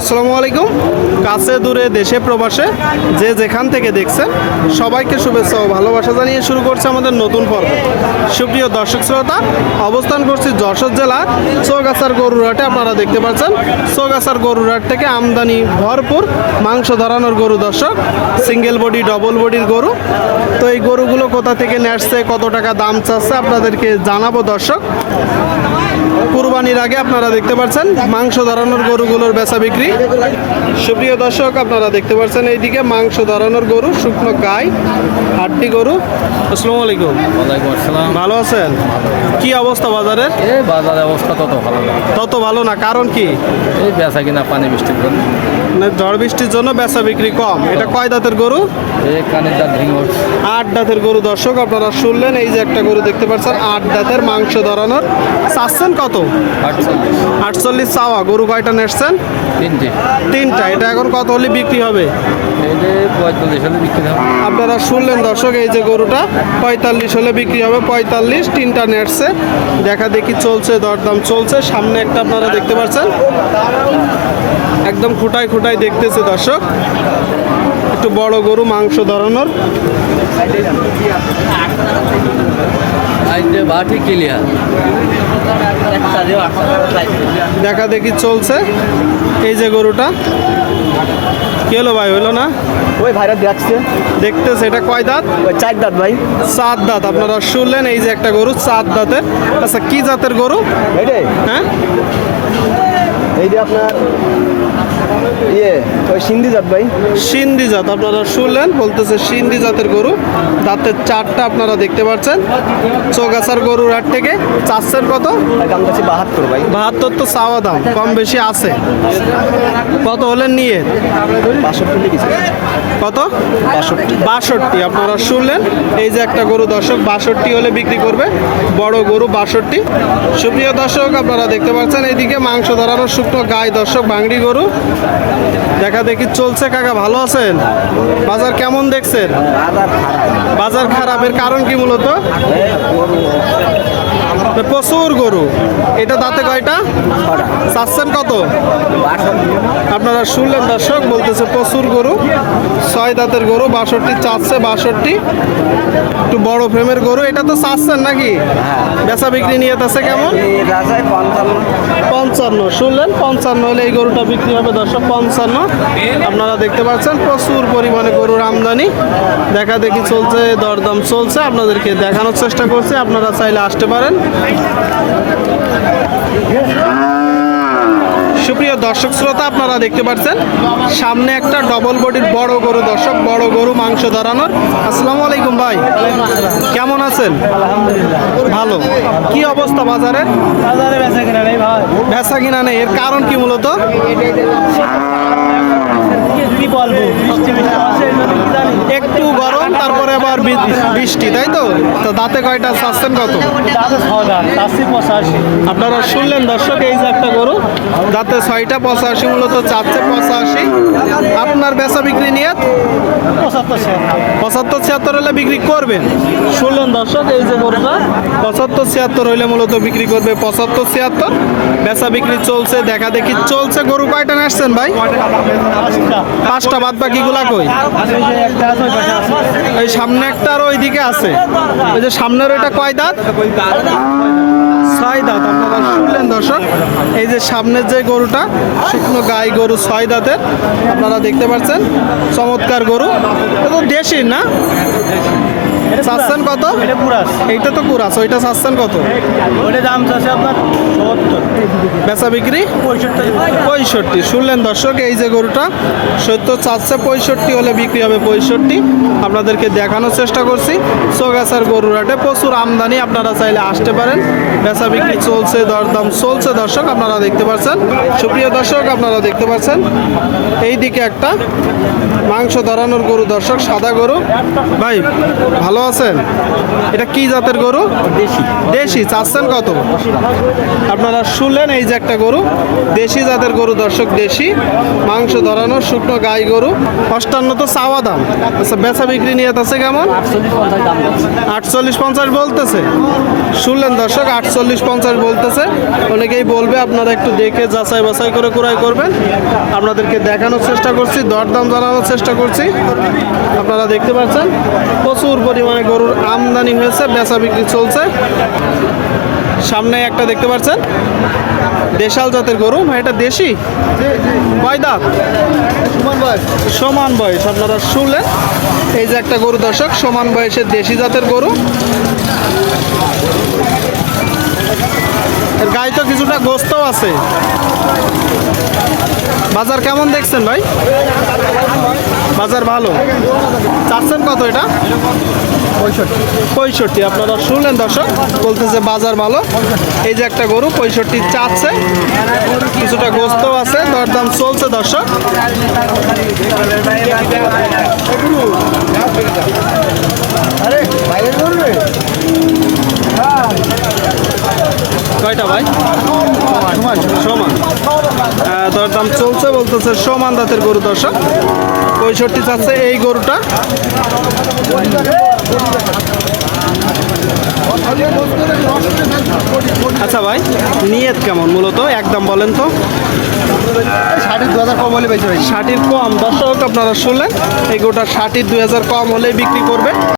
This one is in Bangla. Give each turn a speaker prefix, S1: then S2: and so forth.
S1: আসসালামু আলাইকুম। কাছে দূরে, দেশে, প্রবাসে যে যেখান থেকে দেখছেন, সবাইকে শুভেচ্ছা ও ভালোবাসা জানিয়ে শুরু করছে আমাদের নতুন পর্ব। সুপ্রিয় দর্শক শ্রোতা, অবস্থান করছি যশোর জেলার চৌগাছার গরুরহাটে। আপনারা দেখতে পাচ্ছেন, চৌগাছার গরুরহাট থেকে আমদানি ভরপুর মাংস ধরানোর গরু দর্শক। সিঙ্গেল বডি ডবল বডির গরু। তো এই গরুগুলো কোথা থেকে নেসছে কত টাকা দাম চাচ্ছে, আপনাদেরকে জানাব দর্শক। কুরবানির আগে আপনারা দেখতে পাচ্ছেন মাংস ধরানোর গরুগুলোর বেচা বিক্রি। সুপ্রিয় দর্শক আপনারা দেখতে পাচ্ছেন এইদিকে মাংস ধরানোর গরু শুকনো গাই হাড্ডি গরু। আসসালামু আলাইকুম।
S2: ওয়ালাইকুম আসসালাম।
S1: ভালো আছেন? কি অবস্থা বাজারের?
S2: এই বাজারের অবস্থা তত ভালো না।
S1: তত ভালো না কারণ কি?
S2: এই বেচা কিনা পানি বৃষ্টির জন্য।
S1: ঝড় বৃষ্টির জন্য বেচা বিক্রি কম। এটা কয় দাঁতের গরু? আট দাঁতের গরু দর্শক আপনারা শুনলেন এই যে একটা গরু দেখতে পাচ্ছেন আট দাঁতের মাংস ধরানোর। চাচ্ছেন কত?
S2: আটচল্লিশ।
S1: চাওয়া গরু কয়টা নেসছেন
S2: তিনটে।
S1: তিনটা। এটা এখন কত হলে বিক্রি হবে? আপনারা শুনলেন দর্শক এই যে গরুটা পঁয়তাল্লিশ হলে বিক্রি হবে পঁয়তাল্লিশ তিনটা নেটসে দেখা দেখি চলছে দরদাম চলছে। সামনে একটা আপনারা দেখতে পাচ্ছেন। একদম খুঁটায় খুঁটায় দেখতেছে দর্শক। একটু বড় গরু মাংস ধরানোর। দেখা দেখি চলছে। এই যে গরুটা। কি হলো ভাই হইল না?
S3: ওই ভাইরা দেখছে।
S1: দেখতেছে এটা কয় দাঁত?
S3: ওই চার দাঁত ভাই।
S1: চার দাঁত আপনারা শুনলেন? এই যে একটা গরু চার দাঁতের। আচ্ছা কি জাতের গরু? হ্যাঁ?
S3: এই যে আপনার ইয়ে ওই সিন্ধি জাত ভাই।
S1: সিন্ধি জাত আপনারা শুনলেন বলতেছে সিন্ধি জাতের গরু। দাঁতের চারটা আপনারা দেখতে পাচ্ছেন। চৌগাছার গরুর হাট থেকে চাচ্ছের কত?
S3: দাম যাচ্ছে বাহাত্তর ভাই।
S1: বাহাত্তর তো চাওয়া দাম কম বেশি আছে। কত হলেন নিয়ে?
S3: বাষট্টি
S1: কত?
S3: বাষট্টি।
S1: বাষট্টি আপনারা শুনলেন? এই যে একটা গরু দর্শক বাষট্টি হলে বিক্রি করবে। বড় গরু বাষট্টি। সুপ্রিয় দর্শক আপনারা দেখতে পাচ্ছেন এইদিকে মাংস ধরানোর শুকনো গায়ে দর্শক বাংড়ি গরু। দেখা দেখি চলছে কাকা ভালো আছেন? বাজার কেমন দেখছেন? বাজার খারাপের কারণ কি মূলত? প্রচুর গরু। এটা দাঁতে কয়টা? চাচ্ছেন কত? আপনারা শুনলেন দর্শক বলতেছে প্রচুর গরু। ছয় দাঁতের গরু বাষট্টি চাচ্ছে বাষট্টি। একটু বড় ফ্রেমের গরু। এটা তো চাচ্ছেন নাকি? বেচা বিক্রি নিয়ে আছে কেমন?
S3: পঞ্চান্ন।
S1: পঞ্চান্ন। শুনলেন? পঞ্চান্ন হলে এই গরুটা বিক্রি হবে দর্শক পঞ্চান্ন। আপনারা দেখতে পাচ্ছেন প্রচুর পরিমাণে গরুর আমদানি। দেখা দেখি চলছে দরদাম চলছে। আপনাদেরকে দেখানোর চেষ্টা করছি। আপনারা চাইলে আসতে পারেন। সুপ্রিয় দর্শক শ্রোতা আপনারা দেখতে পাচ্ছেন সামনে একটা ডবল বডির বড় গরু দর্শক বড় গরু মাংস ধরানোর। আসসালামু আলাইকুম ভাই কেমন আছেন? ভালো। কি অবস্থা বাজারে?
S3: বাজারে বেচা কিনা নেই ভাই।
S1: বেচা কিনা নেই এর কারণ কি মূলত?
S3: কি বলব। বৃষ্টি বৃষ্টি আছে এই জন্য
S1: একটু গরম তারপরে আবার বৃষ্টি তাই তো? তো দাঁতে কয়টা চাচ্ছেন কত? আপনারা শুনলেন দর্শক এই যে একটা গরু দাঁতে ছয়টা পঁচাশি মূলত চাচ্ছে পঁচাশি। আপনার বেচা বিক্রি নিয়ে?
S3: পঁচাত্তর
S1: ছিয়াত্তর। হলে বিক্রি করবেন? শুনলেন দর্শক এই যে গরুটা? পঁচাত্তর ছিয়াত্তর হইলে মূলত বিক্রি করবে পঁচাত্তর ছিয়াত্তর। বেচা বিক্রি চলছে দেখা দেখি চলছে। গরু কয়টা আসছেন ভাই? পাঁচটা বাদ বাকিগুলা কই?
S3: ওই
S1: সামনে একটা আর ওইদিকে আছে। ওই যে সামনের ওইটা কয় দাঁত? ছয় দাঁত, আপনারা শুনলেন দর্শক। এই যে সামনের যে গরুটা, শুকনো গাই গরু ছয় দাঁতের, আপনারা দেখতে পাচ্ছেন, চমৎকার গরু। দেশি না? চাচ্ছেন কত?
S3: এটা
S1: এইটা তো কুরাস ওইটা চাচ্ছেন কত?
S3: দাম চাচ্ছে আপনার সত্তর।
S1: বেচা বিক্রি?
S3: পঁয়ষট্টি।
S1: শুনলেন দর্শক এই যে গরুটা সত্তর চারশো পঁয়ষট্টি হলে বিক্রি হবে পঁয়ষট্টি। আপনাদেরকে দেখানোর চেষ্টা করছি। চৌগাছার গরুর হাটে প্রচুর আমদানি আপনারা চাইলে আসতে পারেন। বেচা বিক্রি চলছে দরদাম চলছে দর্শক আপনারা দেখতে পাচ্ছেন সুপ্রিয় দর্শক আপনারা দেখতে পাচ্ছেন এই দিকে একটা মাংস ধরানোর গরু। দর্শক সাদা গরু। ভাই ভালো আছেন? এটা কি জাতের গরু?
S3: দেশি।
S1: দেশি চাচ্ছেন কত? আপনারা শুনলেন এই যে একটা গরু। দেশি জাতের গরু দর্শক দেশি। মাংস ধরানো শুকনো গাই গরু। অষ্টান্ন তো চাওয়া দাম। আচ্ছা বেচা বিক্রি নিয়ে আছে কেমন?
S3: আটচল্লিশ পঞ্চাশ
S1: আটচল্লিশ পঞ্চাশ বলতেছে। শুনলেন দর্শক আটচল্লিশ পঞ্চাশ বলতেছে। অনেকেই বলবে আপনারা একটু দেখে যাচাই বাছাই করে ক্রয় করবেন। আপনাদেরকে দেখানোর চেষ্টা করছি দরদাম জানানোর চেষ্টা করছি। আপনারা দেখতে পাচ্ছেন প্রচুর পরিমাণে গরুর আমদানি হয়েছে বেচা বিক্রি চলছে। সামনে একটা দেখতে পাচ্ছেন দেশাল জাতের গরু। ভাই, এটা দেশি? কয় দাঁত?
S3: সুমন বয়স
S1: সমান বয়স আপনারা শুনলেন? এই যে একটা গরু দর্শক সমান বয়সের দেশি জাতের গরু। গায়ে তো কিছুটা গোস্তও আছে। বাজার কেমন দেখছেন ভাই? বাজার ভালো? চাচ্ছেন কত এটা?
S3: পঁয়ষট্টি।
S1: পঁয়ষট্টি আপনারা শুনলেন দর্শক, বলতেছে বাজার ভালো। এই যে একটা গরু, পঁয়ষট্টি চাচ্ছে। কিছুটা গোস্ত আছে, দরদাম চলছে দর্শক।
S3: আরে বাইরে
S1: কয়টা ভাই? সমান দরদাম চলছে বলতেছে সমান দাঁতের গরু দর্শক। পঁয়ষট্টি চাচ্ছে এই গরুটা। আচ্ছা ভাই নিয়ত কেমন মূলত? একদম বলেন তো।
S3: সাড়ে দু হাজার কম হলে বেশি ভাই।
S1: ষাটির কম। দর্শক আপনারা শুনলেন এই গোটা ষাটির দুই হাজার কম হলেই বিক্রি করবে।